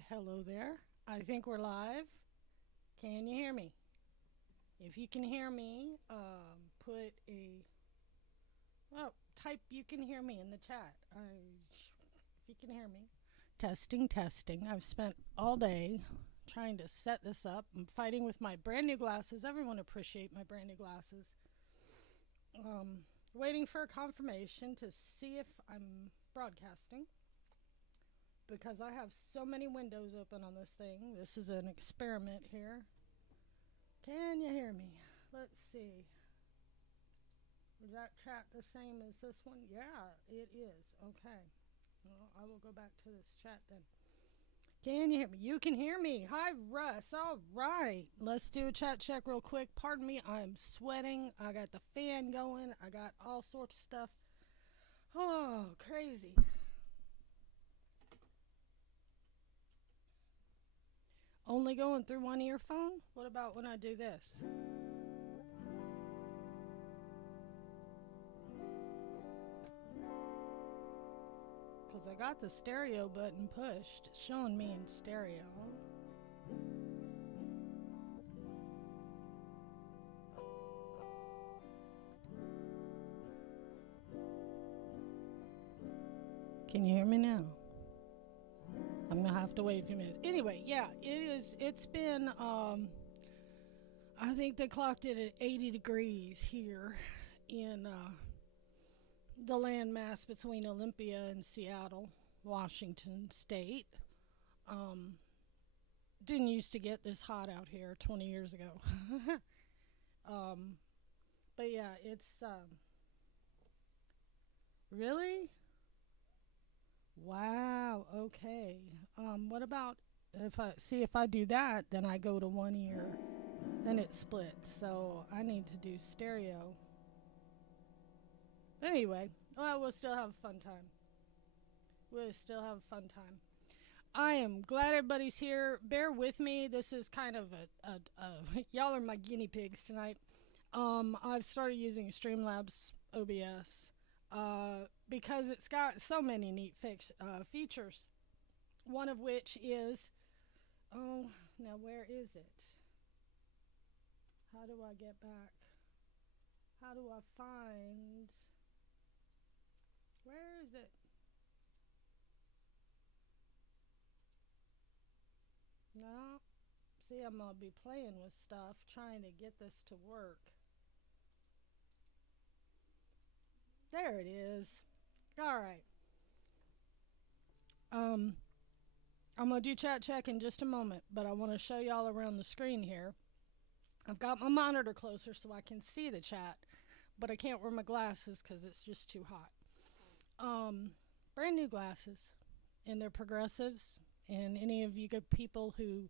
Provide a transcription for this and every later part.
And hello there. I think we're live. Can you hear me? If you can hear me, put a type you can hear me in the chat. If you can hear me. Testing, testing. I've spent all day trying to set this up. I'm fighting with my brand new glasses. Everyone appreciate my brand new glasses. Waiting for a confirmation to see if I'm broadcasting because I have so many windows open on this thing. This is an experiment here. Can you hear me? Let's see. Is that chat the same as this one? Yeah, it is. Okay. Well, I will go back to this chat then. Can you hear me? You can hear me. Hi, Russ. All right. Let's do a chat check real quick. Pardon me. I'm sweating. I got the fan going. I got all sorts of stuff. Oh, crazy. Only going through one earphone? What about when I do this? Because I got the stereo button pushed. It's showing me in stereo. Can you hear me now? I'm gonna have to wait a few minutes. Anyway, yeah, it's been I think they clocked it at 80 degrees here in the landmass between Olympia and Seattle, Washington State. Um, didn't used to get this hot out here 20 years ago. um, but yeah, it's really wow. Okay. What about if I do that, then I go to one ear, then it splits. So I need to do stereo. Anyway, well, we'll still have a fun time. We'll still have a fun time. I am glad everybody's here. Bear with me. This is kind of y'all are my guinea pigs tonight. I've started using Streamlabs OBS because it's got so many neat features. One of which is, oh, now where is it? How do I get back? How do I find? Where is it? No. See, I'm going to be playing with stuff, trying to get this to work. There it is. All right. I'm going to do chat check in just a moment, but I want to show y'all around the screen here. I've got my monitor closer so I can see the chat, but I can't wear my glasses because it's just too hot. Brand new glasses, and they're progressives, and any of you good people who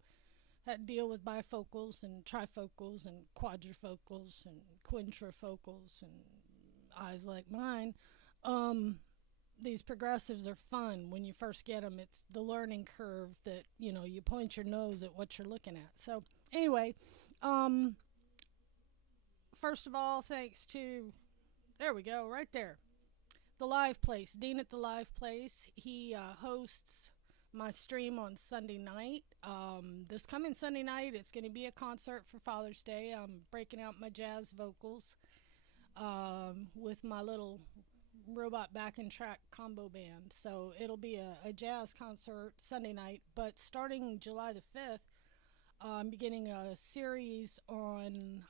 deal with bifocals and trifocals and quadrifocals and quintrifocals and eyes like mine, these progressives are fun when you first get them. It's the learning curve that, you point your nose at what you're looking at. So anyway, first of all, thanks to, there we go, right there, the Live Place, Dean at the Live Place. He hosts my stream on Sunday night. This coming Sunday night, it's going to be a concert for Father's Day. I'm breaking out my jazz vocals with my little robot backing track combo band. So it'll be a jazz concert Sunday night. But starting July the 5th, I'm beginning a series on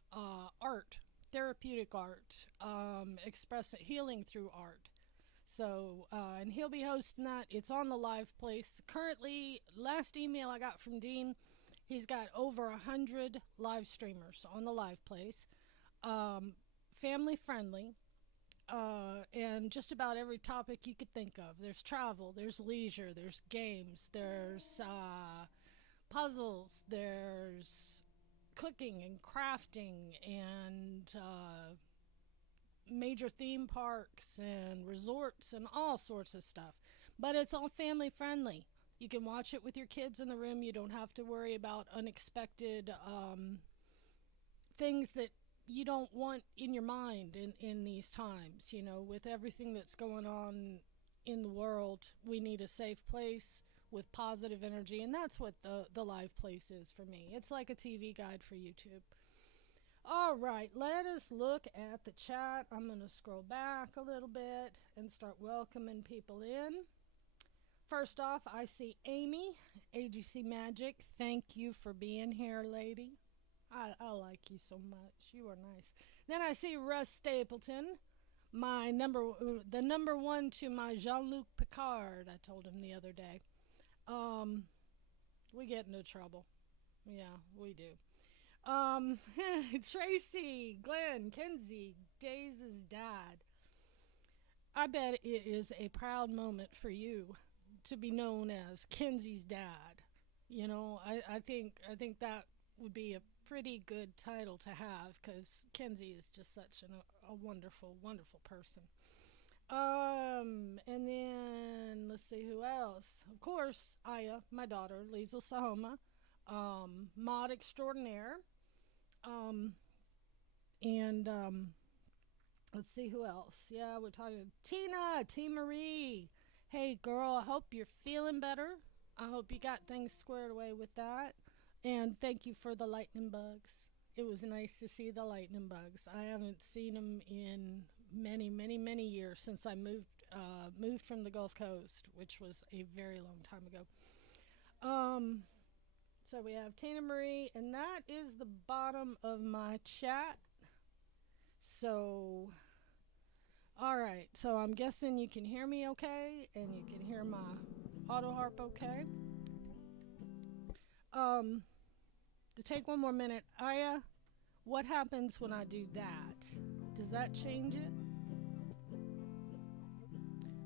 art, therapeutic art, healing through art. So, and he'll be hosting that. It's on the Live Place. Currently, last email I got from Dean, he's got over 100 live streamers on the Live Place. Family friendly, and just about every topic you could think of. There's travel, there's leisure, there's games, there's puzzles, there's cooking and crafting and major theme parks and resorts and all sorts of stuff. But it's all family friendly. You can watch it with your kids in the room. You don't have to worry about unexpected things that you don't want in your mind in these times. With everything that's going on in the world, we need a safe place with positive energy, and that's what the live place is for me. It's like a TV guide for YouTube. All right, let us look at the chat. I'm going to scroll back a little bit and start welcoming people in. First off, I see Amy, AGC Magic. Thank you for being here, lady. I like you so much. You are nice. Then I see Russ Stapleton, the number one to my Jean-Luc Picard. I told him the other day. We get into trouble. Yeah, we do. Tracy, Glenn, Kenzie, Daze's dad. I bet it is a proud moment for you to be known as Kenzie's dad. You know, I think that would be a pretty good title to have, because Kenzie is just such a wonderful, wonderful person. And then let's see who else. Of course, Aya, my daughter, Liesl Sahoma, mod extraordinaire. And let's see who else. Yeah, we're talking Tina, T. Marie. Hey, girl, I hope you're feeling better. I hope you got things squared away with that. And thank you for the lightning bugs. It was nice to see the lightning bugs. I haven't seen them in many, many, many years since I moved from the Gulf Coast, which was a very long time ago. So we have Tina Marie, and that is the bottom of my chat. So, all right. So I'm guessing you can hear me okay, and you can hear my auto harp okay. To take one more minute, Aya, what happens when I do that? Does that change it?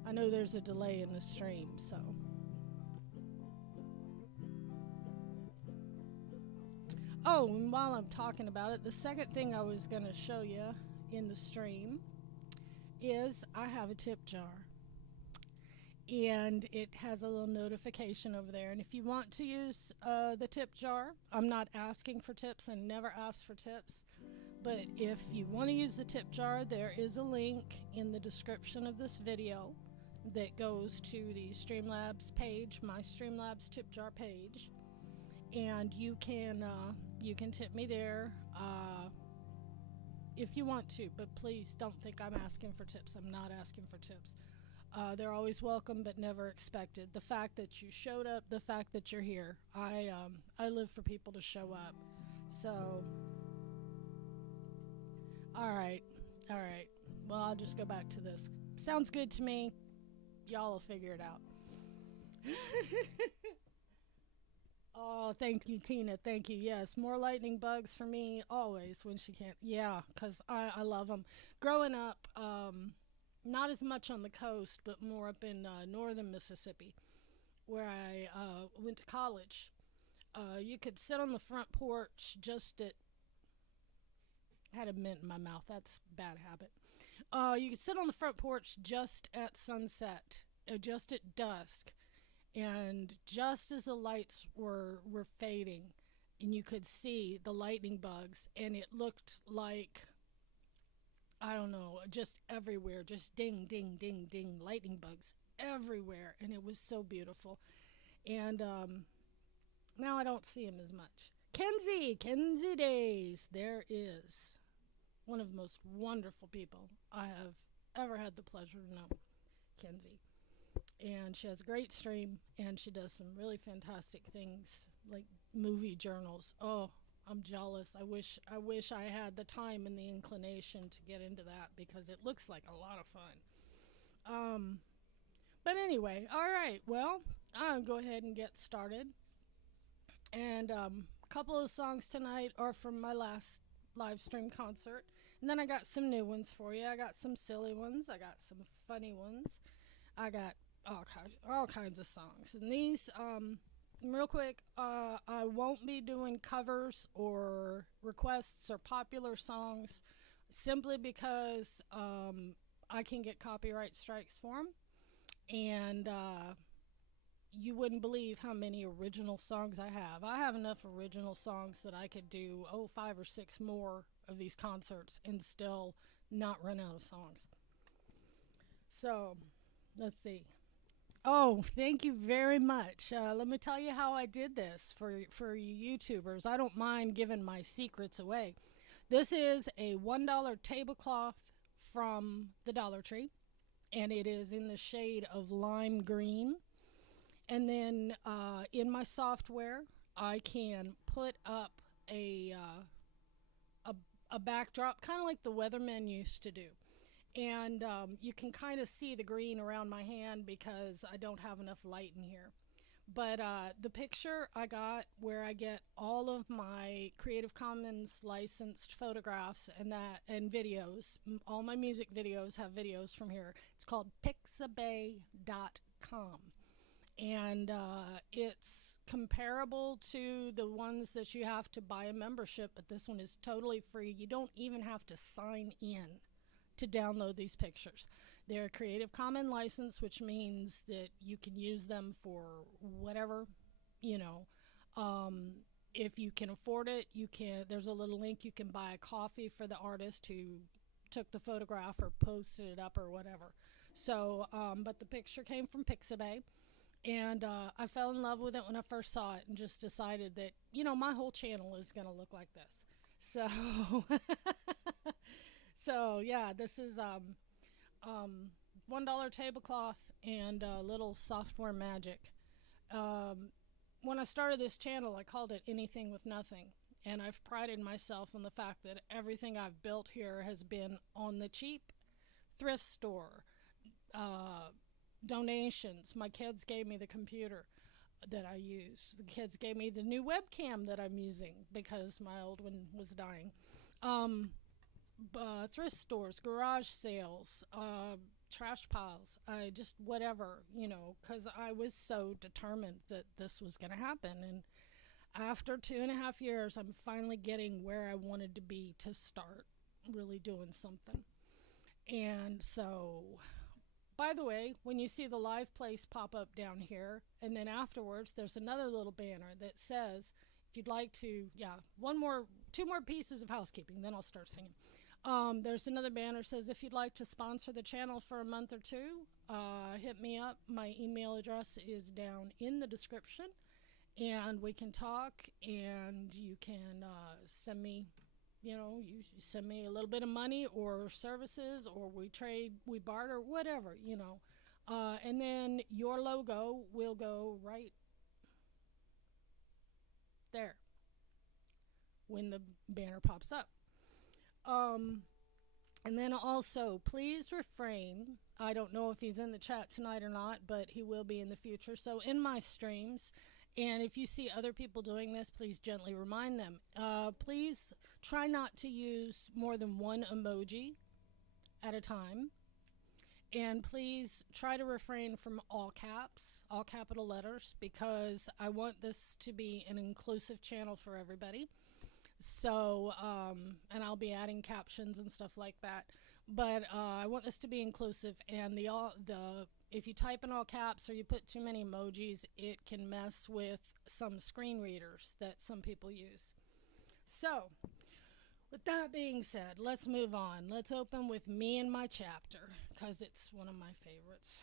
I know there's a delay in the stream, so. Oh, and while I'm talking about it, the second thing I was going to show you in the stream is I have a tip jar. And it has a little notification over there. And if you want to use the tip jar, I'm not asking for tips. I never ask for tips. But if you want to use the tip jar, there is a link in the description of this video that goes to the Streamlabs page, my Streamlabs tip jar page. And you can tip me there if you want to. But please don't think I'm asking for tips. I'm not asking for tips. They're always welcome, but never expected. The fact that you showed up, the fact that you're here. I live for people to show up. So, all right. Well, I'll just go back to this. Sounds good to me. Y'all will figure it out. Oh, thank you, Tina. Thank you. Yes, more lightning bugs for me always when she can't. Yeah, because I love them. Growing up, not as much on the coast, but more up in northern Mississippi, where I went to college. You could sit on the front porch I had a mint in my mouth. That's a bad habit. You could sit on the front porch just at sunset, just at dusk, and just as the lights were fading, and you could see the lightning bugs, and it looked like, I don't know, just everywhere, just ding, ding, ding, ding, lightning bugs everywhere, and it was so beautiful. And now I don't see him as much. Kenzie Days, there is one of the most wonderful people I have ever had the pleasure to know, Kenzie. And she has a great stream, and she does some really fantastic things, like movie journals. Oh, I'm jealous. I wish I had the time and the inclination to get into that, because it looks like a lot of fun. But anyway, all right. Well, I'll go ahead and get started. And a couple of songs tonight are from my last live stream concert. And then I got some new ones for you. I got some silly ones. I got some funny ones. I got all kinds of songs. And these, real quick, I won't be doing covers or requests or popular songs simply because I can get copyright strikes for them. And you wouldn't believe how many original songs I have. I have enough original songs that I could do 5 or 6 more of these concerts and still not run out of songs. So, let's see. Oh, thank you very much. Let me tell you how I did this for you YouTubers. I don't mind giving my secrets away. This is a $1 tablecloth from the Dollar Tree, and it is in the shade of lime green. And then in my software, I can put up a a backdrop, kind of like the weathermen used to do. And you can kind of see the green around my hand because I don't have enough light in here. But the picture I got where I get all of my Creative Commons licensed photographs and videos, all my music videos have videos from here. It's called pixabay.com. And it's comparable to the ones that you have to buy a membership, but this one is totally free. You don't even have to sign in to download these pictures. They're Creative Commons license, which means that you can use them for whatever, you know. If you can afford it, you can. There's a little link. You can buy a coffee for the artist who took the photograph or posted it up or whatever. So, but the picture came from Pixabay, and I fell in love with it when I first saw it, and just decided that my whole channel is going to look like this. So, so yeah, this is $1 tablecloth and little software magic. When I started this channel, I called it Anything with Nothing, and I've prided myself on the fact that everything I've built here has been on the cheap, thrift store, donations. My kids gave me the computer that I use. The kids gave me the new webcam that I'm using because my old one was dying. Thrift stores, garage sales, trash piles, just whatever, because I was so determined that this was going to happen. And after 2.5 years, I'm finally getting where I wanted to be to start really doing something. And so, by the way, when you see the live place pop up down here, and then afterwards, there's another little banner that says, if you'd like to, two more pieces of housekeeping, then I'll start singing. There's another banner that says, if you'd like to sponsor the channel for a month or two, hit me up. My email address is down in the description, and we can talk, and you can send me, you send me a little bit of money or services, or we trade, we barter, whatever, and then your logo will go right there when the banner pops up. And then also, please refrain. I don't know if he's in the chat tonight or not, but he will be in the future. So in my streams, and if you see other people doing this, please gently remind them. Please try not to use more than one emoji at a time. And please try to refrain from all caps, all capital letters, because I want this to be an inclusive channel for everybody. So, and I'll be adding captions and stuff like that. But I want this to be inclusive, and if you type in all caps or you put too many emojis, it can mess with some screen readers that some people use. So, with that being said, let's move on. Let's open with me and my chapter, because it's one of my favorites.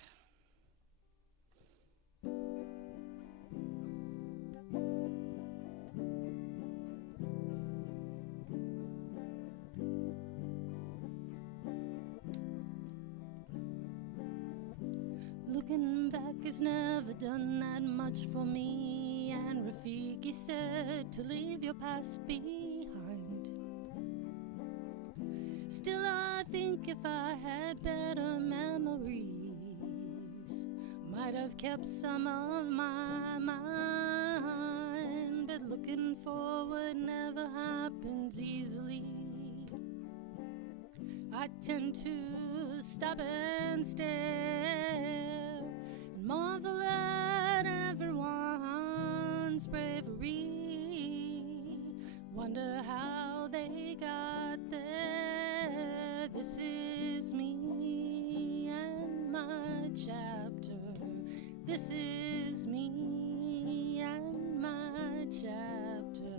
Looking back has never done that much for me, and Rafiki said to leave your past behind. Still, I think if I had better memories, might have kept some of my mind. But looking forward never happens easily. I tend to stop and stare and marvel at everyone's bravery. Wonder how they got there. This is me and my chapter. This is me and my chapter.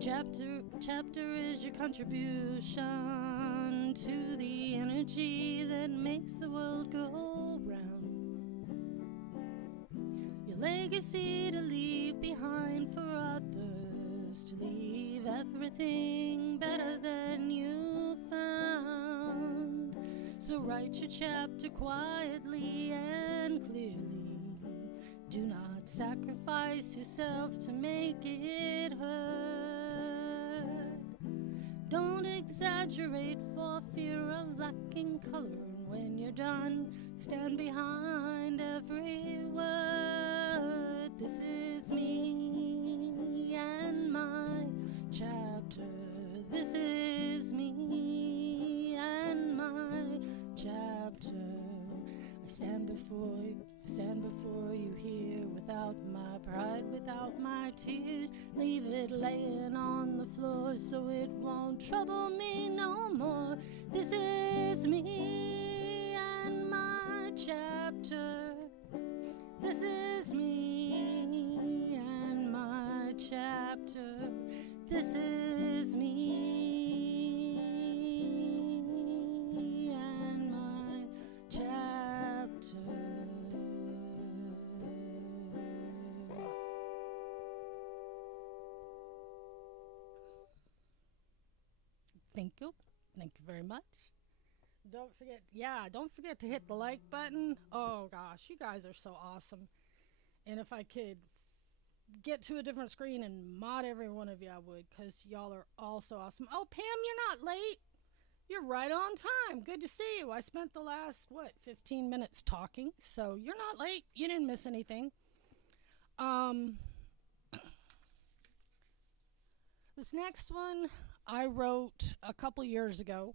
Your chapter is your contribution to the energy that makes the world go legacy to leave behind for others, to leave everything better than you found. So write your chapter quietly and clearly. Do not sacrifice yourself to make it hurt. Don't exaggerate for fear of lacking color. And when you're done, stand behind every word. This is me and my chapter. This is me and my chapter. I stand before you here without my pride, without my tears. Leave it laying on the floor so it won't trouble me no more. This is me and my chapter. This is me and my chapter. This is me and my chapter. Thank you. Thank you very much. Don't forget to hit the like button. Oh gosh, you guys are so awesome. And if I could get to a different screen and mod every one of you, I would, because y'all are all so awesome. Oh, Pam, you're not late. You're right on time. Good to see you. I spent the last, 15 minutes talking, so you're not late. You didn't miss anything. This next one I wrote a couple years ago,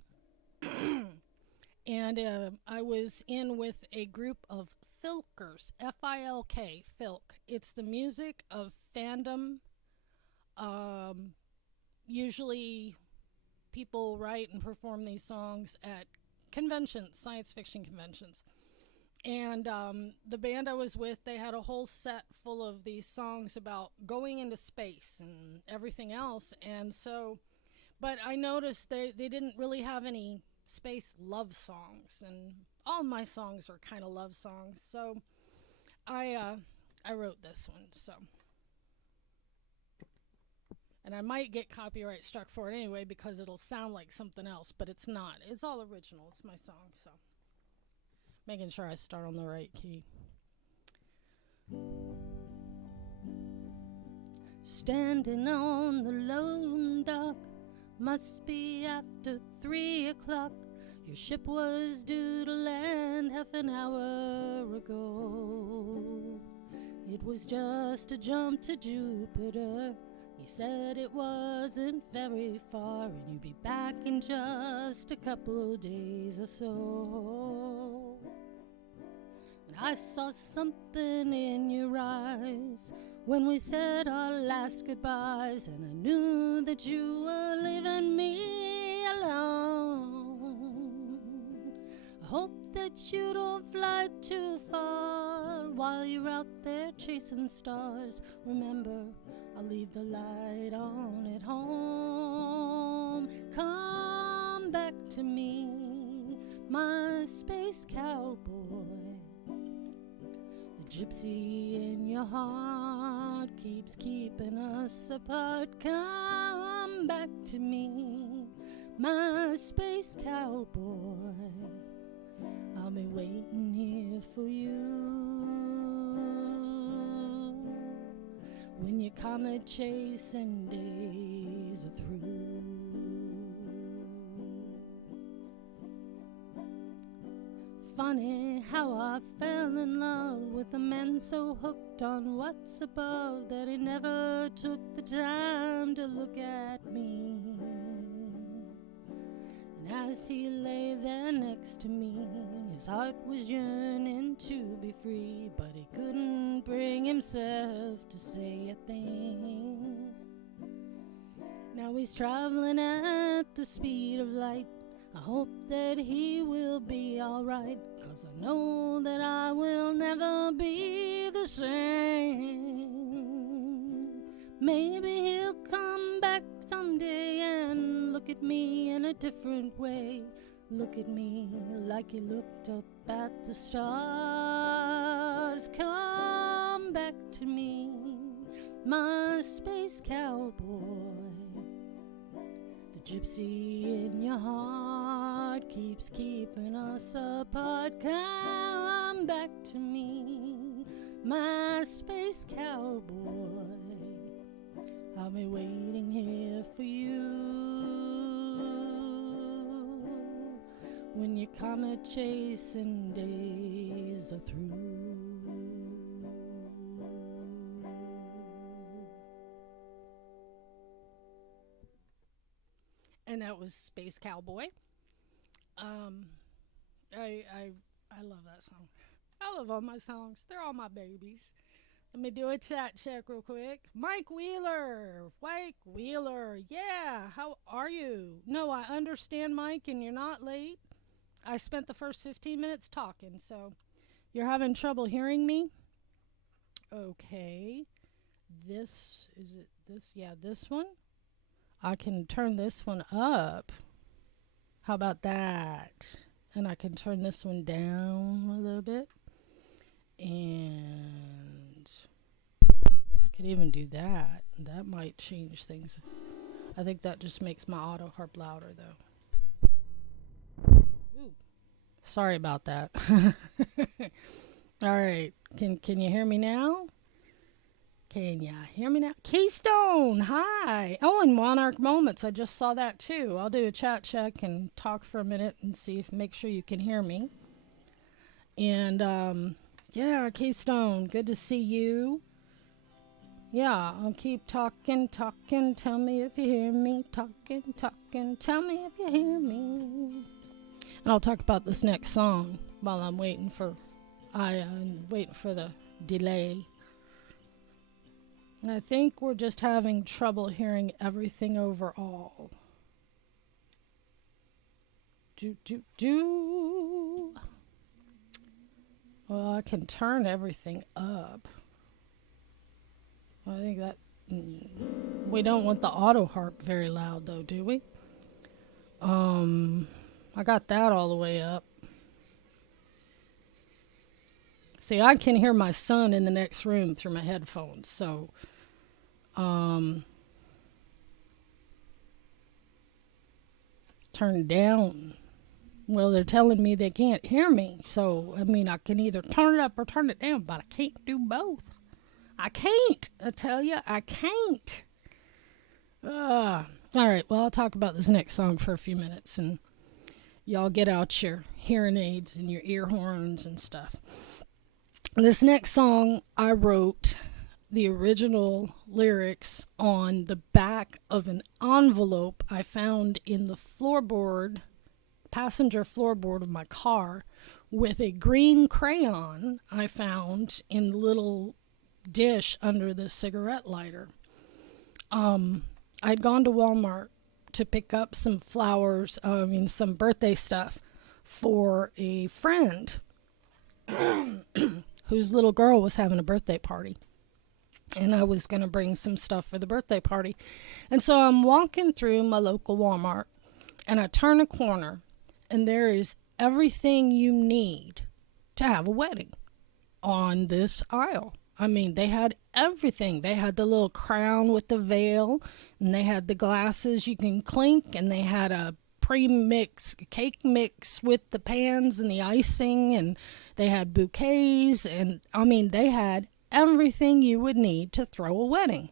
and I was in with a group of Filkers, F-I-L-K, Filk. It's the music of fandom. Usually people write and perform these songs at conventions, science fiction conventions. And the band I was with, they had a whole set full of these songs about going into space and everything else. And so, but I noticed they didn't really have any space love songs, and all my songs are kind of love songs. So I wrote this one. So, and I might get copyright struck for it anyway because it'll sound like something else, but it's not. It's all original. It's my song. So making sure I start on the right key. Standing on the lone dock, must be after 3 o'clock. Your ship was due to land half an hour ago. It was just a jump to Jupiter. He said it wasn't very far, and you'd be back in just a couple days or so. And I saw something in your eyes when we said our last goodbyes, and I knew that you were leaving me alone. I hope that you don't fly too far while you're out there chasing stars. Remember, I'll leave the light on at home. Come back to me, my space cowboy. The gypsy in your heart keeps keeping us apart. Come back to me, my space cowboy. I'll be waiting here for you. When your comet chasing days are through. Funny how I fell in love with a man so hooked on what's above that he never took the time to look at me. And as he lay there next to me, his heart was yearning to be free, but he couldn't bring himself to say a thing. Now he's traveling at the speed of light. I hope that he will be alright, 'cause I know that I will never be the same. Maybe he'll come back someday and look at me in a different way. Look at me like he looked up at the stars. Come back to me, my space cowboy. The gypsy in your heart keeps keeping us apart. Come back to me, my space cowboy. I'll be waiting here for you when your comet chasing days are through. And that was Space Cowboy. I love that song. I love all my songs. They're all my babies. Let me do a chat check real quick. Mike Wheeler. Yeah, how are you? No, I understand, Mike, and you're not late. I spent the first 15 minutes talking, so you're having trouble hearing me? Okay. This one? I can turn this one up. How about that? And I can turn this one down a little bit. And I could even do that. That might change things. I think that just makes my auto harp louder, though. Ooh. Sorry about that. All right. Can you hear me now? Can ya hear me now? Keystone, hi. Oh, and Monarch Moments. I just saw that too. I'll do a chat check and talk for a minute and make sure you can hear me. And yeah, Keystone, good to see you. Yeah, I'll keep talking. Tell me if you hear me. Talking. Tell me if you hear me. And I'll talk about this next song while I'm waiting for the delay. I think we're just having trouble hearing everything overall. Well, I can turn everything up. I think that we don't want the auto harp very loud though, do we? I got that all the way up. See, I can hear my son in the next room through my headphones, so turn down. Well, they're telling me they can't hear me, so I mean I can either turn it up or turn it down, but I can't do both. I can't. I tell you, I can't. All right, well, I'll talk about this next song for a few minutes, and y'all get out your hearing aids and your ear horns and stuff. This next song, I wrote the original lyrics on the back of an envelope I found in the passenger floorboard of my car with a green crayon I found in a little dish under the cigarette lighter. I'd gone to Walmart to pick up some flowers, some birthday stuff for a friend whose little girl was having a birthday party. And I was going to bring some stuff for the birthday party. And so I'm walking through my local Walmart, and I turn a corner, and there is everything you need to have a wedding on this aisle. I mean, they had everything. They had the little crown with the veil, and they had the glasses you can clink, and they had a pre-mix cake mix with the pans and the icing, and they had bouquets, and I mean, they had everything you would need to throw a wedding.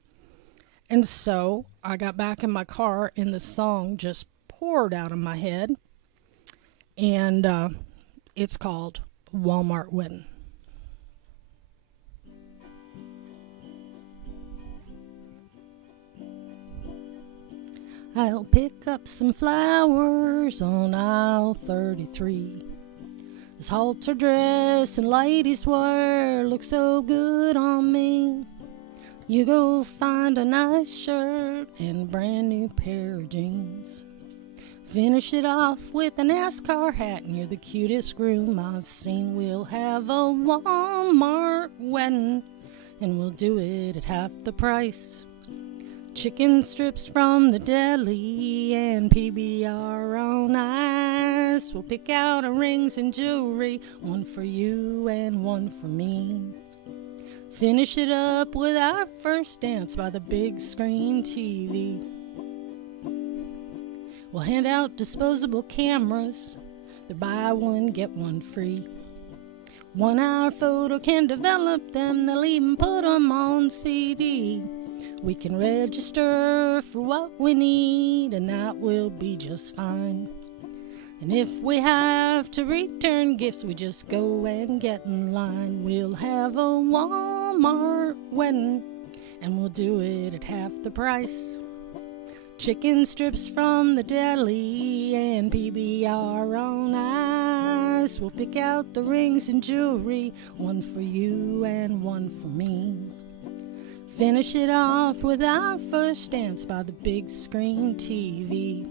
And so I got back in my car, and the song just poured out of my head, and it's called Walmart Wedding. I'll pick up some flowers on aisle 33. This halter dress and ladies' wear look so good on me. You go find a nice shirt and a brand new pair of jeans. Finish it off with a NASCAR hat, and you're the cutest groom I've seen. We'll have a Walmart wedding, and we'll do it at half the price. Chicken strips from the deli and PBR on ice. We'll pick out our rings and jewelry, one for you and one for me. Finish it up with our first dance by the big screen TV. We'll hand out disposable cameras. They're buy one, get one free. 1 hour photo can develop them. They'll even put them on CD. We can register for what we need, and that will be just fine. And if we have to return gifts, we just go and get in line. We'll have a Walmart wedding, and we'll do it at half the price. Chicken strips from the deli and PBR on ice. We'll pick out the rings and jewelry, one for you and one for me. Finish it off with our first dance by the big screen TV.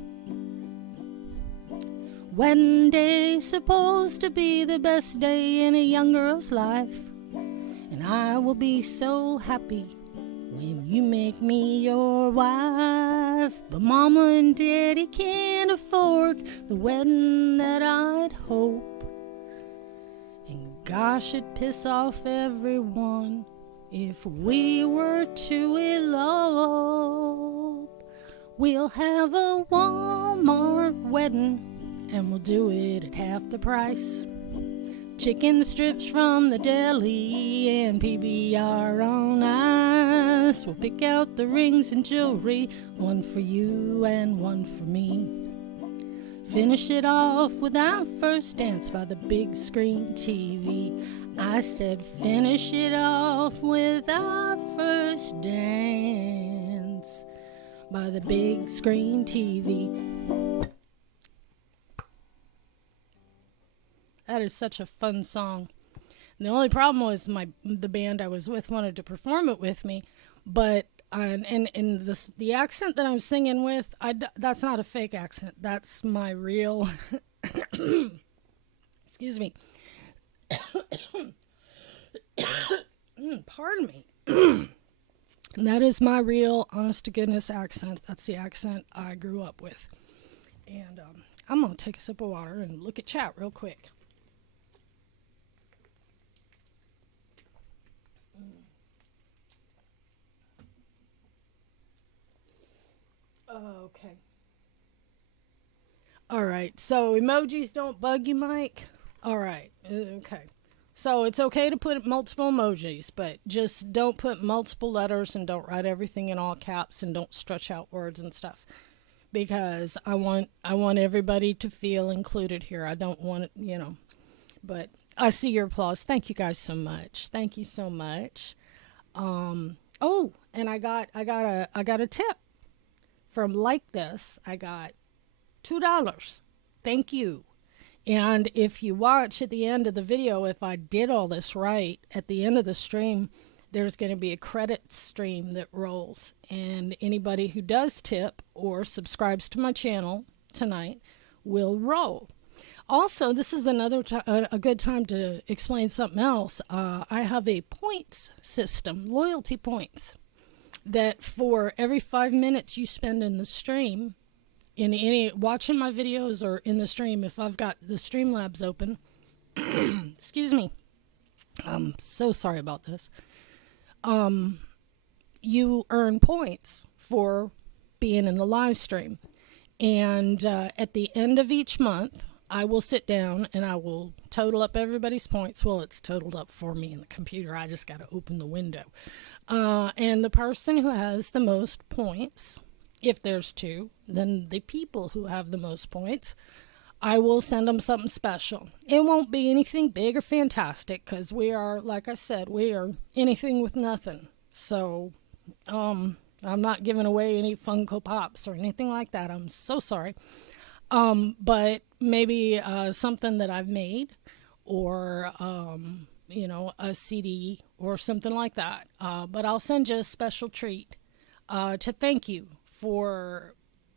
Wedding day's supposed to be the best day in a young girl's life, and I will be so happy when you make me your wife. But Mama and Daddy can't afford the wedding that I'd hope, and gosh, it'd piss off everyone if we were to elope. We'll have a Walmart wedding, and we'll do it at half the price. Chicken strips from the deli and PBR on ice. We'll pick out the rings and jewelry, one for you and one for me. Finish it off with our first dance by the big screen TV. I said finish it off with our first dance by the big screen TV. That is such a fun song. And the only problem was the band I was with wanted to perform it with me, but the accent that I'm singing with, that's not a fake accent. That's my real. Excuse me. Pardon me. That is my real, honest to goodness accent. That's the accent I grew up with. And I'm gonna take a sip of water and look at chat real quick. Okay. All right. So emojis don't bug you, Mike? All right. Okay. So it's okay to put multiple emojis, but just don't put multiple letters and don't write everything in all caps and don't stretch out words and stuff, because I want everybody to feel included here. I don't want it, but I see your applause. Thank you guys so much. Thank you so much. Oh, and I got a tip from Like This. I got $2. Thank you. And if you watch at the end of the video, if I did all this right, at the end of the stream, there's going to be a credit stream that rolls. And anybody who does tip or subscribes to my channel tonight will roll. Also, this is a good time to explain something else. I have a points system, loyalty points, that for every 5 minutes you spend in the stream, in any watching my videos or in the stream, if I've got the Streamlabs open, excuse me, I'm so sorry about this. You earn points for being in the live stream, and at the end of each month, I will sit down and I will total up everybody's points. Well, it's totaled up for me in the computer. I just got to open the window. And the person who has the most points, if there's two, then the people who have the most points, I will send them something special. It won't be anything big or fantastic, because we are, like I said, we are anything with nothing. So, I'm not giving away any Funko Pops or anything like that. I'm so sorry. But maybe something that I've made, or a CD or something like that. But I'll send you a special treat to thank you for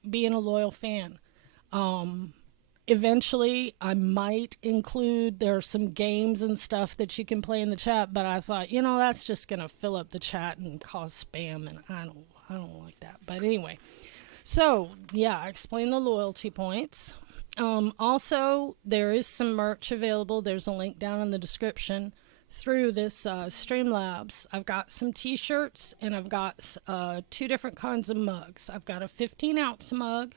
being a loyal fan. Eventually, I might include, there are some games and stuff that you can play in the chat, but I thought, that's just going to fill up the chat and cause spam, and I don't like that. But anyway, so yeah, I explained the loyalty points. Also, there is some merch available. There's a link down in the description through this Streamlabs. I've got some t-shirts and I've got 2 different kinds of mugs. I've got a 15-ounce mug,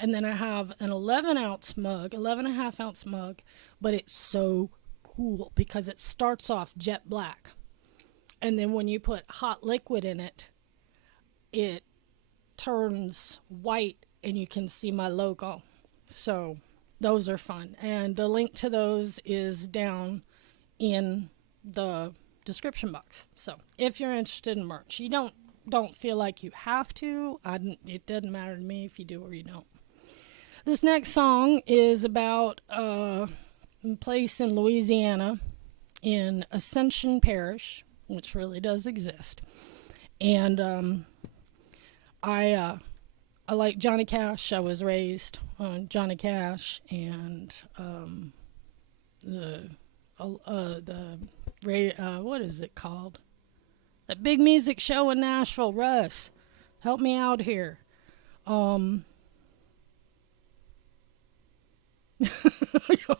and then I have an 11-ounce mug, 11.5-ounce mug, but it's so cool because it starts off jet black. And then when you put hot liquid in it, it turns white and you can see my logo. So those are fun. And the link to those is down in the description box. So if you're interested in merch, you don't feel like you have to. It doesn't matter to me if you do or you don't. This next song is about a place in Louisiana in Ascension Parish, which really does exist. And I like Johnny Cash. I was raised on Johnny Cash and what is it called? That big music show in Nashville. Russ, help me out here.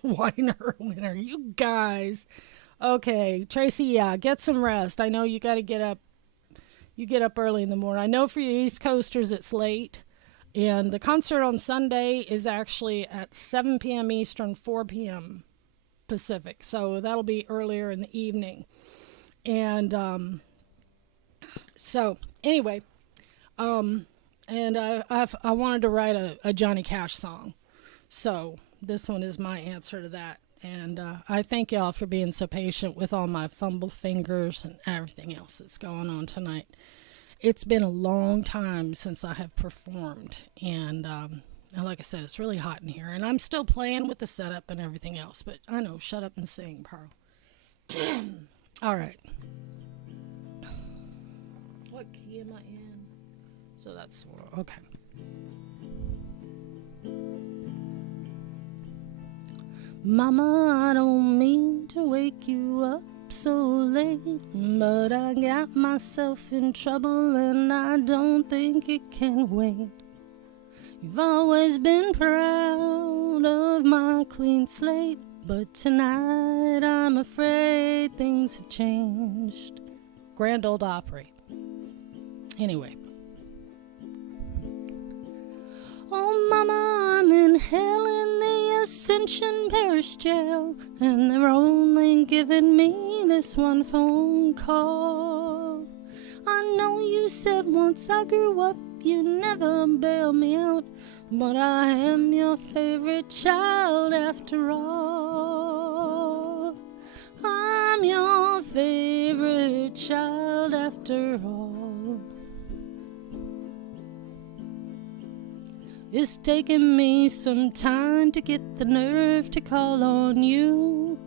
Whiner winner, you guys. Okay, Tracy, yeah, get some rest. I know you got to get up. You get up early in the morning. I know for you East Coasters it's late. And the concert on Sunday is actually at 7 p.m. Eastern, 4 p.m. Pacific. So that'll be earlier in the evening. And so anyway, and I wanted to write a Johnny Cash song. So this one is my answer to that. And I thank y'all for being so patient with all my fumble fingers and everything else that's going on tonight. It's been a long time since I have performed. And like I said, it's really hot in here. And I'm still playing with the setup and everything else. But I know, shut up and sing, Pearl. All right. What key am I in? So that's, okay. Mama, I don't mean to wake you up so late, but I got myself in trouble and I don't think it can wait. You've always been proud of my clean slate, but tonight I'm afraid things have changed. Grand Ole Opry. Anyway. Oh, Mama, I'm in hell in the Ascension Parish Jail, and they're only giving me this one phone call. I know you said once I grew up you never bail me out, but I am your favorite child after all. I'm your favorite child after all. It's taken me some time to get the nerve to call on you.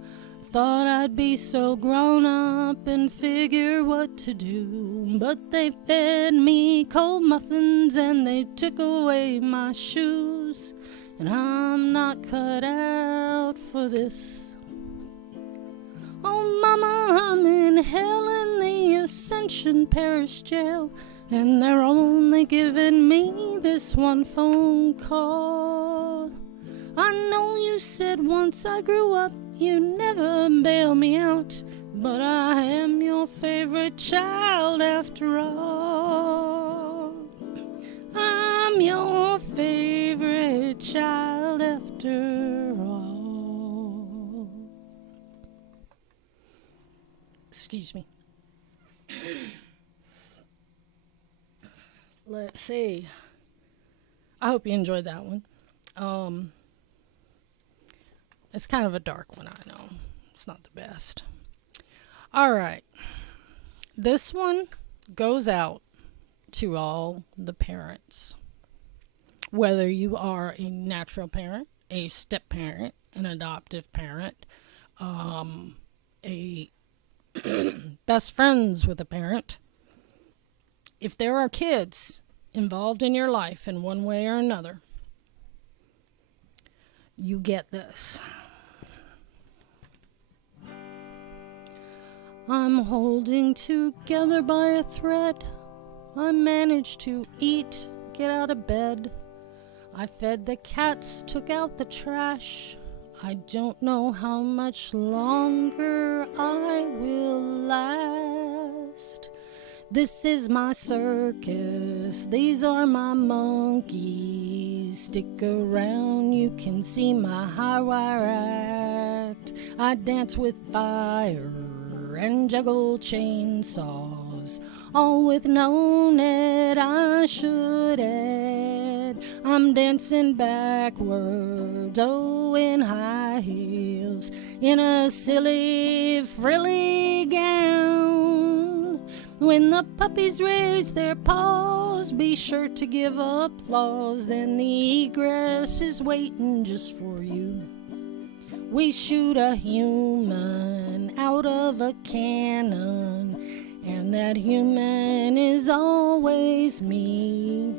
Thought I'd be so grown up and figure what to do, but they fed me cold muffins and they took away my shoes, and I'm not cut out for this. Oh, Mama, I'm in hell in the Ascension Parish Jail, and they're only giving me this one phone call. I know you said once I grew up you never bail me out, but I am your favorite child after all. I'm your favorite child after all. Excuse me. Let's see. I hope you enjoyed that one. It's kind of a dark one, I know. It's not the best. All right. This one goes out to all the parents. Whether you are a natural parent, a step parent, an adoptive parent, a best friends with a parent. If there are kids involved in your life in one way or another, you get this. I'm holding together by a thread. I managed to eat, get out of bed. I fed the cats, took out the trash. I don't know how much longer I will last. This is my circus, these are my monkeys. Stick around, you can see my high wire act. I dance with fire and juggle chainsaws, all with no net, I should add. I'm dancing backwards, oh, in high heels, in a silly, frilly gown. When the puppies raise their paws, be sure to give applause, then the egress is waiting just for you. We shoot a human out of a cannon, and that human is always me.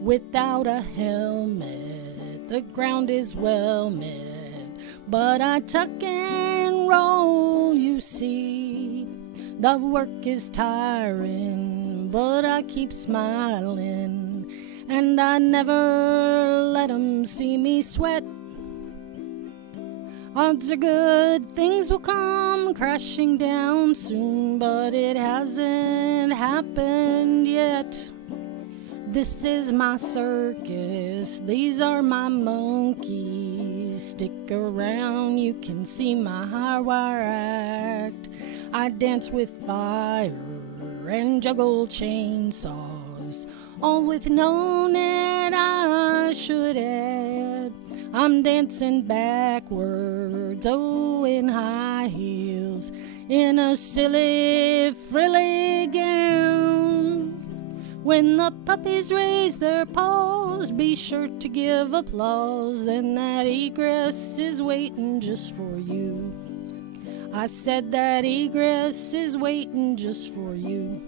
Without a helmet, the ground is well met, but I tuck and roll, you see. The work is tiring, but I keep smiling, and I never let 'em see me sweat. Odds are good, things will come crashing down soon, but it hasn't happened yet. This is my circus, these are my monkeys. Stick around, you can see my high wire act. I dance with fire and juggle chainsaws, all with no net, I should add. I'm dancing backwards, oh, in high heels, in a silly, frilly gown. When the puppies raise their paws, be sure to give applause, then that egress is waiting just for you. I said that egress is waiting just for you.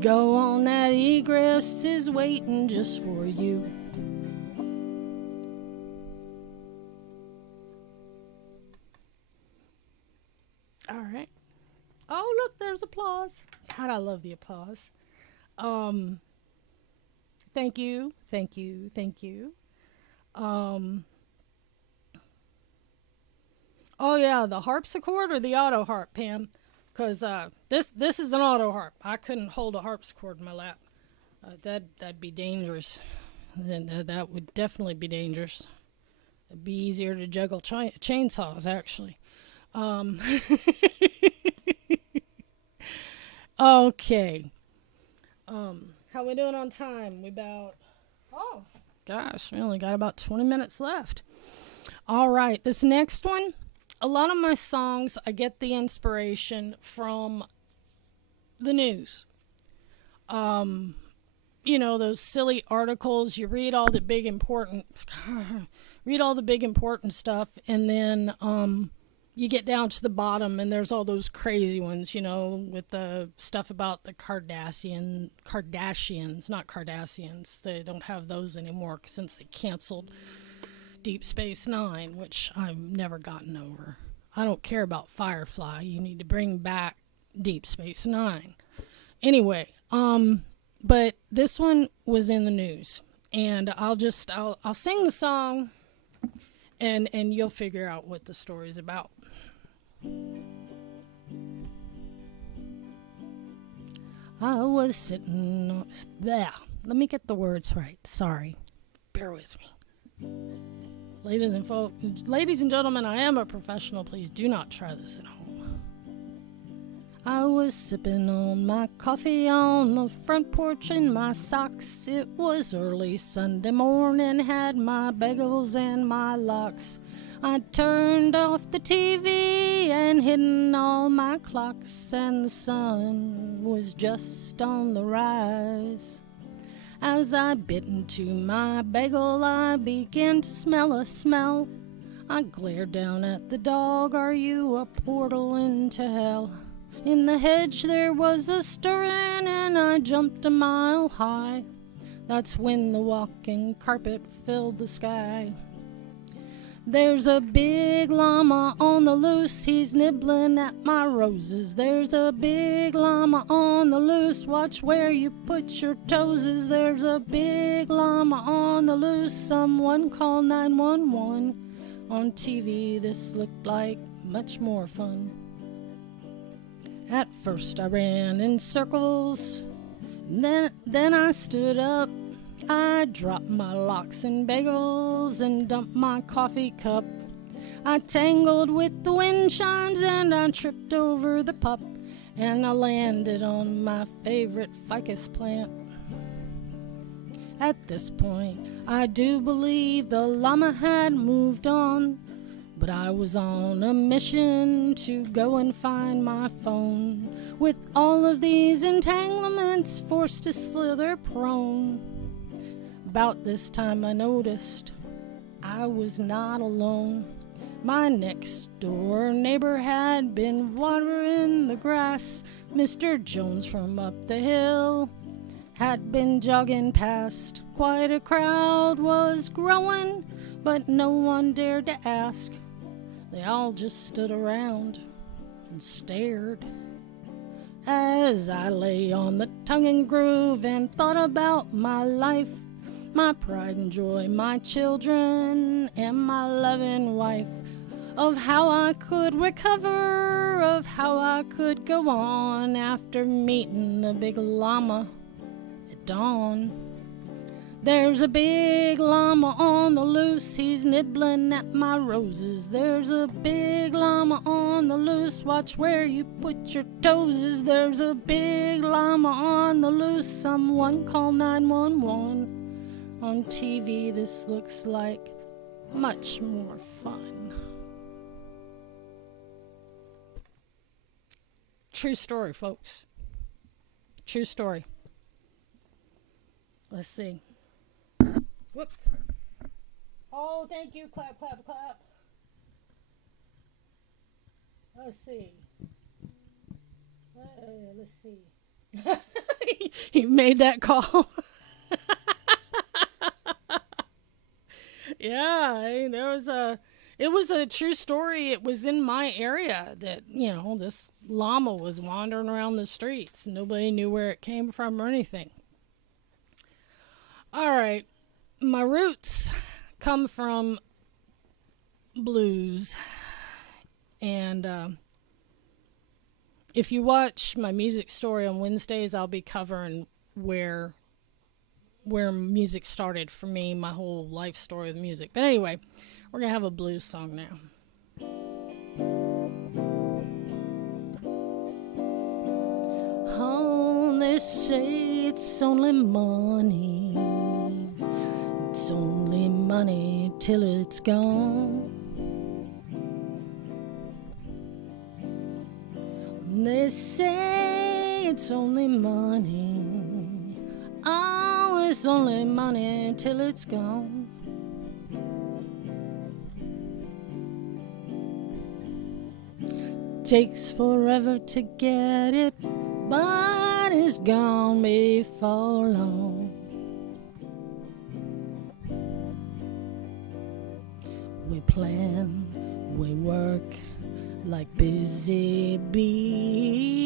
Go on, that egress is waiting just for you. All right. Oh, look, there's applause. God, I love the applause. Thank you, thank you, thank you. Um, oh yeah, the harpsichord or the auto harp, Pam? Because this is an auto harp. I couldn't hold a harpsichord in my lap. That'd be dangerous. Then that would definitely be dangerous. It'd be easier to juggle chainsaws, actually. Um, okay. How we doing on time? Oh, gosh, we only got about 20 minutes left. All right, this next one, a lot of my songs, I get the inspiration from the news. Those silly articles, you read all the big important, stuff, and then, you get down to the bottom and there's all those crazy ones, with the stuff about the Kardashians, not Cardassians. They don't have those anymore since they canceled Deep Space Nine, which I've never gotten over. I don't care about Firefly. You need to bring back Deep Space Nine. Anyway, but this one was in the news, and I'll sing the song, and you'll figure out what the story's about. I was sitting there. Let me get the words right. Sorry. Bear with me. Ladies and gentlemen, I am a professional. Please do not try this at home. I was sipping on my coffee on the front porch in my socks. It was early Sunday morning, had my bagels and my lox. I turned off the TV and hidden all my clocks, and the sun was just on the rise. As I bit into my bagel, I began to smell a smell. I glared down at the dog. Are you a portal into hell? In the hedge there was a stirring, and I jumped a mile high. That's when the walking carpet filled the sky. There's a big llama on the loose, he's nibbling at my roses. There's a big llama on the loose, watch where you put your toes. There's a big llama on the loose, someone call 911. On TV, this looked like much more fun. At first, I ran in circles. Then I stood up. I dropped my lox and bagels and dumped my coffee cup. I tangled with the wind chimes and I tripped over the pup. And I landed on my favorite ficus plant. At this point, I do believe the llama had moved on, but I was on a mission to go and find my phone. With all of these entanglements forced to slither prone. About this time I noticed I was not alone. My next door neighbor had been watering the grass. Mr. Jones from up the hill had been jogging past. Quite a crowd was growing, but no one dared to ask. They all just stood around and stared. As I lay on the tongue and groove and thought about my life, my pride and joy, my children, and my loving wife, of how I could recover, of how I could go on after meeting the big llama at dawn. There's a big llama on the loose, he's nibbling at my roses. There's a big llama on the loose, watch where you put your toes. There's a big llama on the loose, someone call 911. On TV, this looks like much more fun. True story, folks. True story. Let's see. Whoops. Oh, thank you. Clap, clap, clap. Let's see. Let's see. You made that call. Yeah, I mean, it was a true story. It was in my area that, this llama was wandering around the streets. Nobody knew where it came from or anything. All right. My roots come from blues. And if you watch my music story on Wednesdays, I'll be covering where music started for me, my whole life story with music. But anyway, we're going to have a blues song now. Oh, they say it's only money. It's only money till it's gone. They say it's only money. Oh, it's only money till it's gone. Takes forever to get it, but it's gone before long. We plan, we work like busy bees.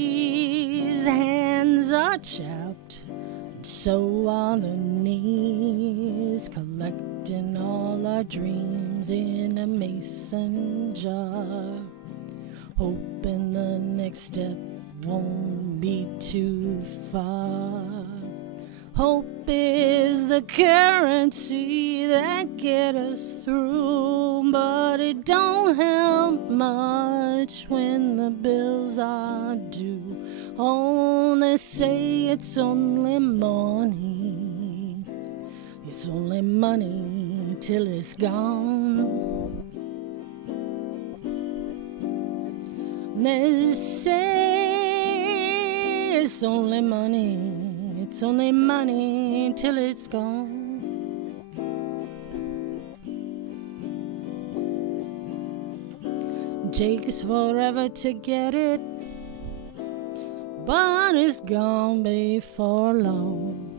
Hands are chapped, so are the knees, collecting all our dreams in a mason jar, hoping the next step won't be too far. Hope is the currency that get us through, but it don't help much when the bills are due. Oh, they say it's only money. It's only money till it's gone. They say it's only money. It's only money till it's gone. Takes forever to get it, but it's gone before long.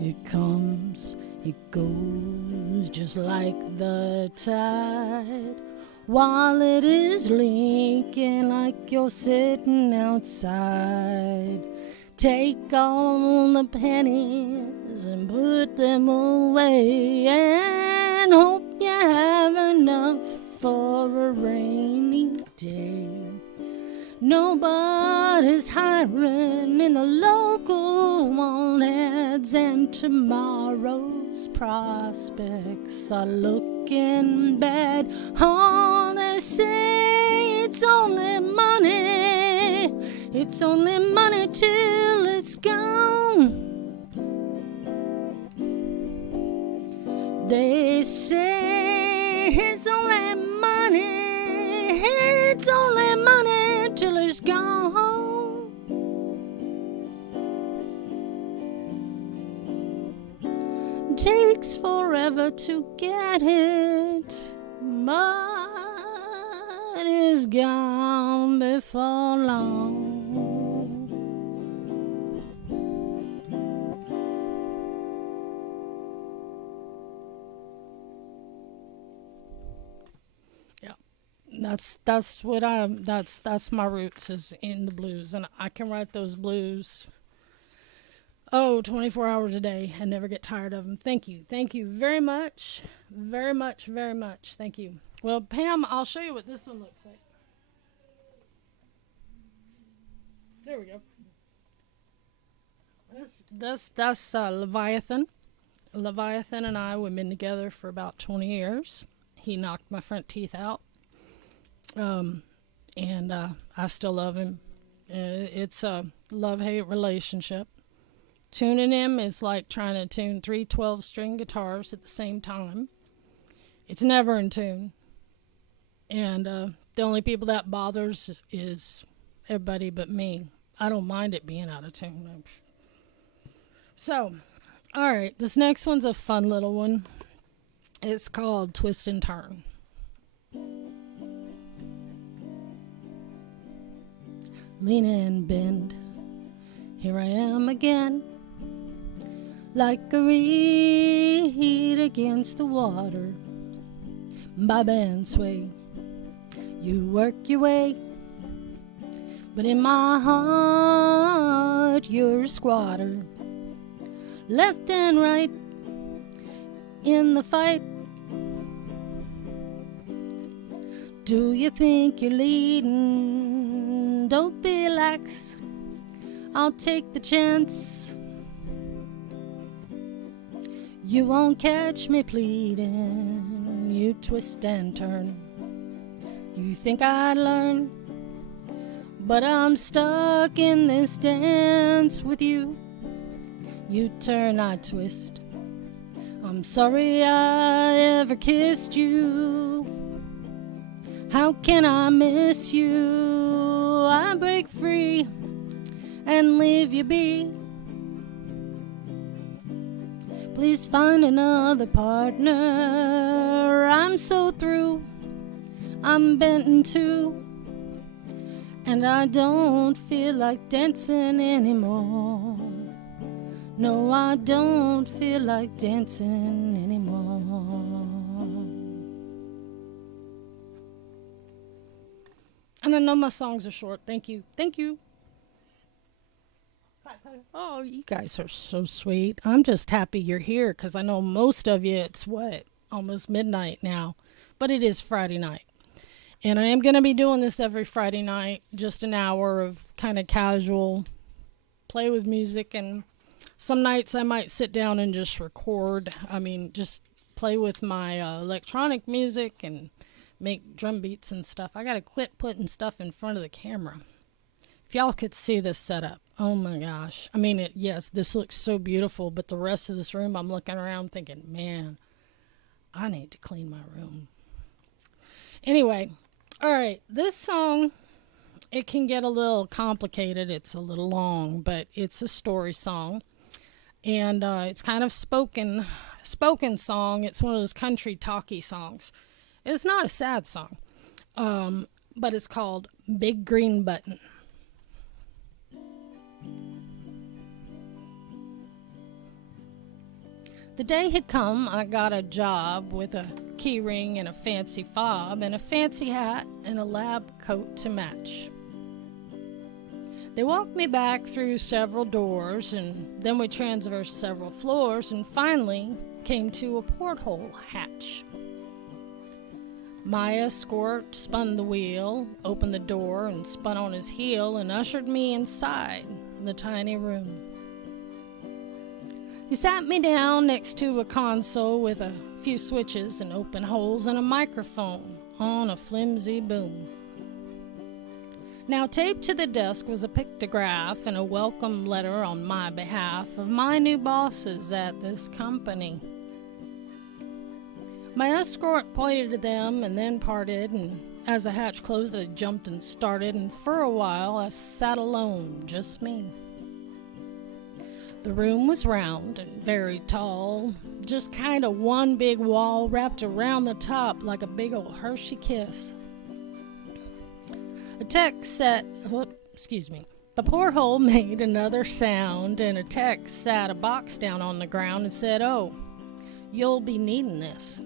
It comes, it goes, just like the tide. While it is leaking like you're sitting outside. Take all the pennies and put them away, and hope you have enough for a rainy day. Nobody's hiring in the local want ads, and tomorrow's prospects are looking bad. All they say, it's only money. It's only money till it's gone. They say it's only money. It's only money till it's gone. Takes forever to get it, but it's gone before long. That's my roots, is in the blues, and I can write those blues 24 hours a day and never get tired of them. Thank you very much, very much, very much. Thank you. Well, Pam, I'll show you what this one looks like. There we go. That's Leviathan. Leviathan and I, we've been together for about 20 years. He knocked my front teeth out. And I still love him. It's a love-hate relationship. Tuning him is like trying to tune 3 12-string guitars at the same time. It's never in tune. And the only people that bothers is everybody but me. I don't mind it being out of tune. So, all right, this next one's a fun little one. It's called Twist and Turn. Lean and bend, here I am again, like a reed against the water. Bob and sway, you work your way, but in my heart you're a squatter. Left and right in the fight. Do you think you're leading? Don't be lax, I'll take the chance. You won't catch me pleading. You twist and turn. You think I'd learn, but I'm stuck in this dance with you. You turn, I twist. I'm sorry I ever kissed you. How can I miss you? I break free and leave you be. Please find another partner. I'm so through. I'm bent in two, and I don't feel like dancing anymore. No, I don't feel like dancing anymore. And I know my songs are short. Thank you. Thank you. Oh, you guys are so sweet. I'm just happy you're here because I know most of you, it's what? Almost midnight now. But it is Friday night. And I am going to be doing this every Friday night. Just an hour of kind of casual play with music. And some nights I might sit down and just record. I mean, just play with my electronic music and make drum beats and stuff. I got to quit putting stuff in front of the camera. If y'all could see this setup, oh my gosh. I mean, yes, this looks so beautiful, but the rest of this room, I'm looking around thinking, man, I need to clean my room. Anyway, all right, this song, it can get a little complicated. It's a little long, but it's a story song. And it's kind of spoken song. It's one of those country talky songs. It's not a sad song, but it's called Big Green Button. The day had come, I got a job with a key ring and a fancy fob and a fancy hat and a lab coat to match. They walked me back through several doors, and then we traversed several floors and finally came to a porthole hatch. My escort spun the wheel, opened the door, and spun on his heel and ushered me inside the tiny room. He sat me down next to a console with a few switches and open holes and a microphone on a flimsy boom. Now taped to the desk was a pictograph and a welcome letter on my behalf of my new bosses at this company. My escort pointed to them and then parted, and as the hatch closed, I jumped and started, and for a while I sat alone, just me. The room was round and very tall, just kind of one big wall wrapped around the top like a big old Hershey kiss. A tech sat, the porthole made another sound, and a tech sat a box down on the ground and said, "Oh, you'll be needing this."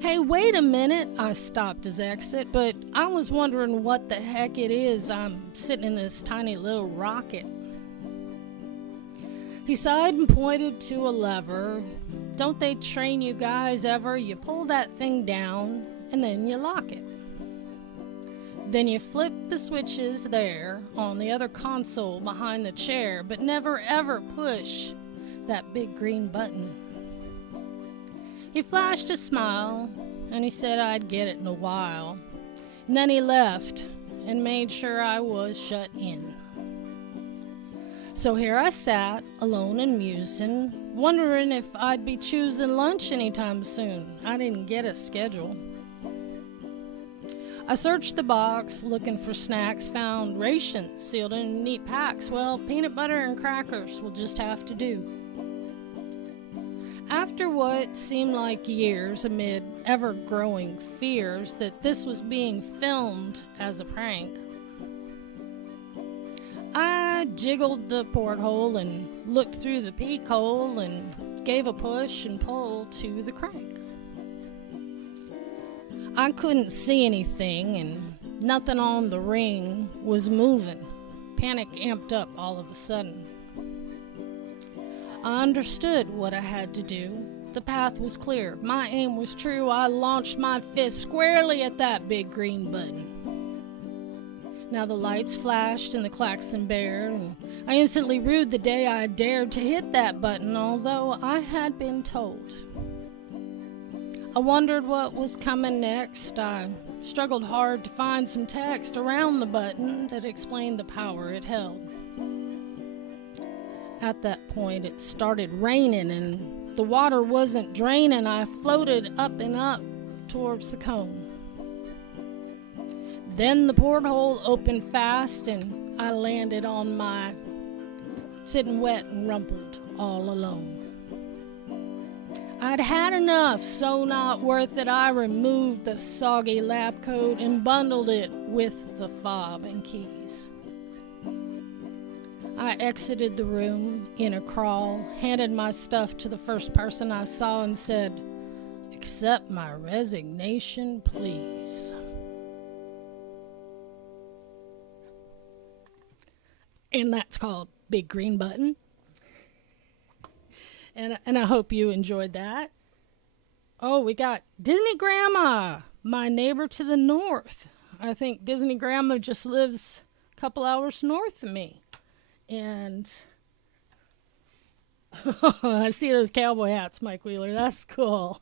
Hey, wait a minute, I stopped his exit, but I was wondering what the heck it is. I'm sitting in this tiny little rocket. He sighed and pointed to a lever. Don't they train you guys ever? You pull that thing down and then you lock it. Then you flip the switches there on the other console behind the chair, but never ever push that big green button. He flashed a smile and he said I'd get it in a while. And then he left and made sure I was shut in. So here I sat, alone and musing, wondering if I'd be choosing lunch anytime soon. I didn't get a schedule. I searched the box, looking for snacks, found rations sealed in neat packs. Well, peanut butter and crackers will just have to do. After what seemed like years, amid ever-growing fears that this was being filmed as a prank, I jiggled the porthole and looked through the peek hole and gave a push and pull to the crank. I couldn't see anything and nothing on the ring was moving. Panic amped up all of a sudden. I understood what I had to do. The path was clear. My aim was true. I launched my fist squarely at that big green button. Now the lights flashed and the klaxon bared, and I instantly rued the day I dared to hit that button, although I had been told. I wondered what was coming next. I struggled hard to find some text around the button that explained the power it held. At that point, it started raining and the water wasn't draining. I floated up and up towards the cone. Then the porthole opened fast and I landed on my sitting wet and rumpled all alone. I'd had enough, so not worth it. I removed the soggy lab coat and bundled it with the fob and keys. I exited the room in a crawl, handed my stuff to the first person I saw and said, "Accept my resignation, please." And that's called Big Green Button. And I hope you enjoyed that. Oh, we got Disney Grandma, my neighbor to the north. I think Disney Grandma just lives a couple hours north of me. And I see those cowboy hats, Mike Wheeler. That's cool.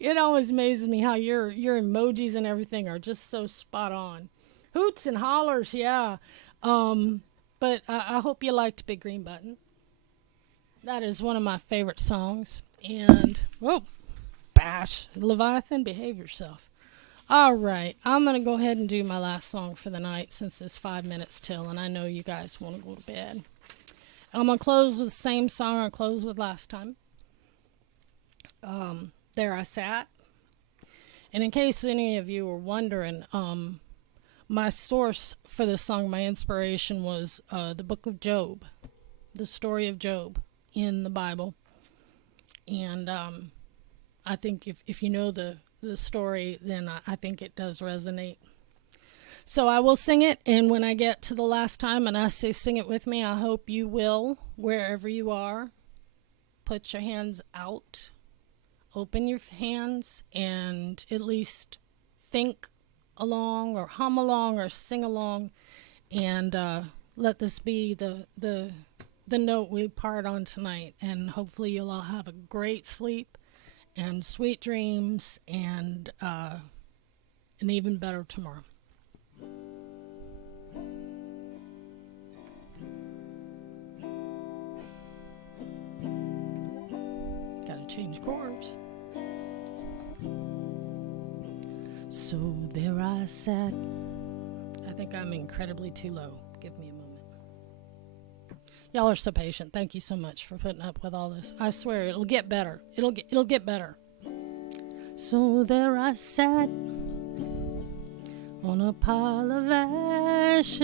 It always amazes me how your emojis and everything are just so spot on. Hoots and hollers, yeah. But I hope you liked Big Green Button. That is one of my favorite songs. And, whoa, bash. Leviathan, behave yourself. All right, I'm going to go ahead and do my last song for the night since it's 5 minutes till, and I know you guys want to go to bed. I'm going to close with the same song I closed with last time. There I Sat. And in case any of you were wondering, my source for this song, my inspiration was the book of Job, the story of Job in the Bible. And I think if you know the story, then I think it does resonate. So I will sing it, and when I get to the last time and I say sing it with me, I hope you will, wherever you are, put your hands out, open your hands, and at least think along or hum along or sing along, and let this be the note we part on tonight. And hopefully you'll all have a great sleep and sweet dreams and an even better tomorrow. Gotta change chords. So there I sat. I think I'm incredibly too low. Give me a moment. Y'all are so patient. Thank you so much for putting up with all this. I swear it'll get better. It'll get better. So there I sat on a pile of ashes,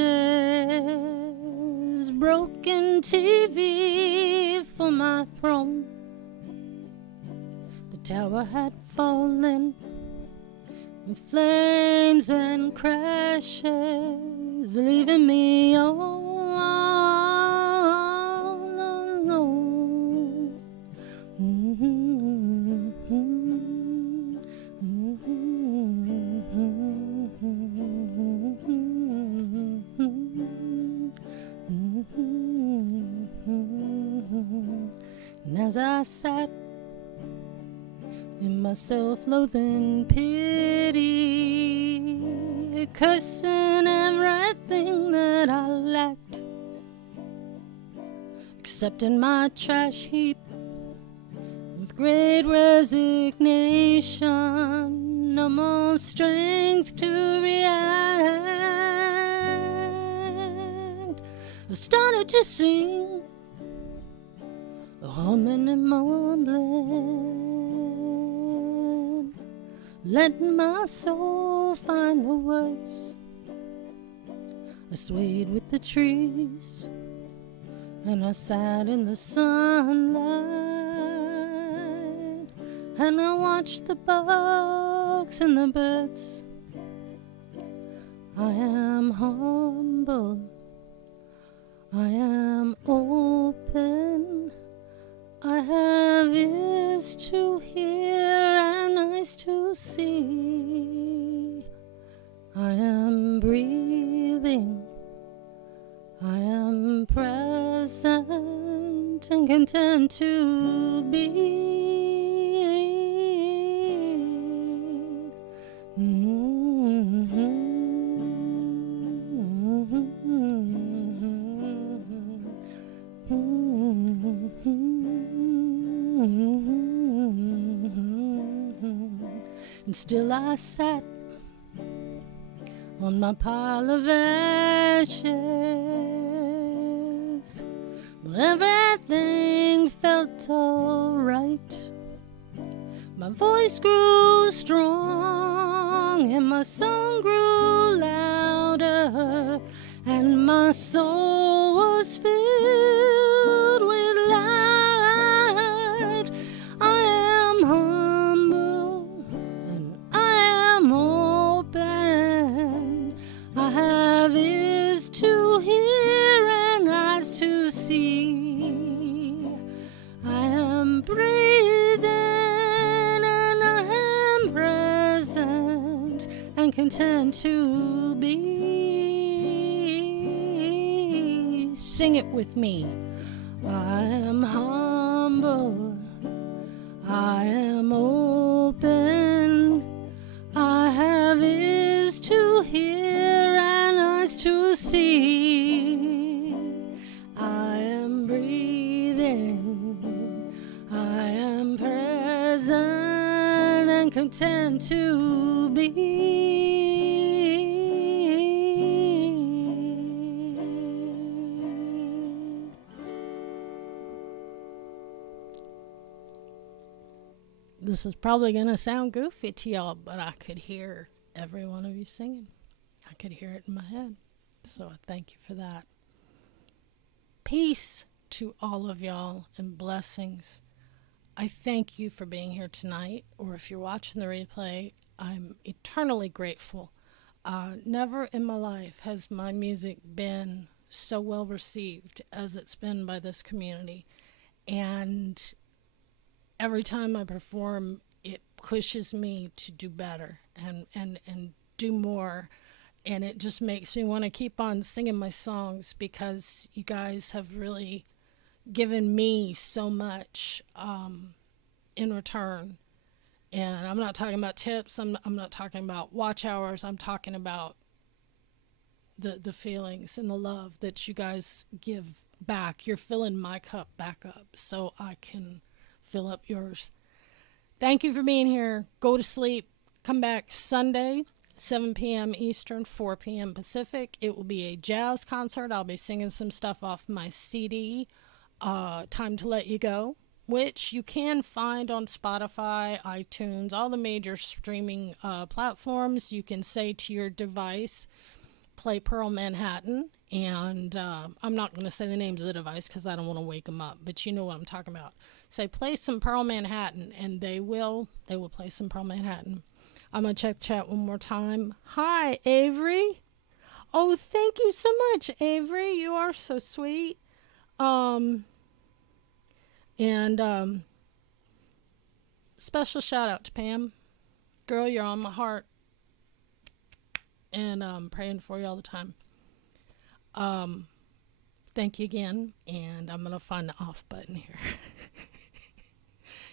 broken TV for my throne. The tower had fallen with flames and crashes, leaving me all alone. And as I sat in my self-loathing pity, cursing everything that I lacked, accepting my trash heap with great resignation, no more strength to react. I started to sing, humming and mumbling, letting my soul find the words. I swayed with the trees, and I sat in the sunlight, and I watched the bugs and the birds. I am humble, I am open, I have ears to hear and eyes to see. I am breathing, I am present and content to be. And still I sat on my pile of ashes, but everything felt alright. My voice grew strong and my song grew louder, and my soul was filled with light. I am humble and I am open. I have ears to hear and eyes to see. I am breathing and I am present and content to be. Sing it with me. I am humble, I am open, I have ears to hear and eyes to see. I am breathing, I am present and content to be. This is probably going to sound goofy to y'all, but I could hear every one of you singing. I could hear it in my head. So I thank you for that. Peace to all of y'all and blessings. I thank you for being here tonight, or if you're watching the replay, I'm eternally grateful. Never in my life has my music been so well received as it's been by this community. And every time I perform, it pushes me to do better and do more. And it just makes me want to keep on singing my songs because you guys have really given me so much in return. And I'm not talking about tips. I'm not talking about watch hours. I'm talking about the feelings and the love that you guys give back. You're filling my cup back up so I can fill up yours. Thank you for being here. Go to sleep. Come back Sunday, 7 p.m. Eastern, 4 p.m. Pacific. It will be a jazz concert. I'll be singing some stuff off my CD, Time to Let You Go, which you can find on Spotify, iTunes, all the major streaming platforms. You can say to your device, play Pearl Manhattan. And I'm not going to say the names of the device because I don't want to wake them up, but you know what I'm talking about. Say, play some Pearl Manhattan, and they will play some Pearl Manhattan. I'm going to check the chat one more time. Hi, Avery. Oh, thank you so much, Avery. You are so sweet. And special shout out to Pam. Girl, you're on my heart. And I'm praying for you all the time. Thank you again. And I'm going to find the off button here.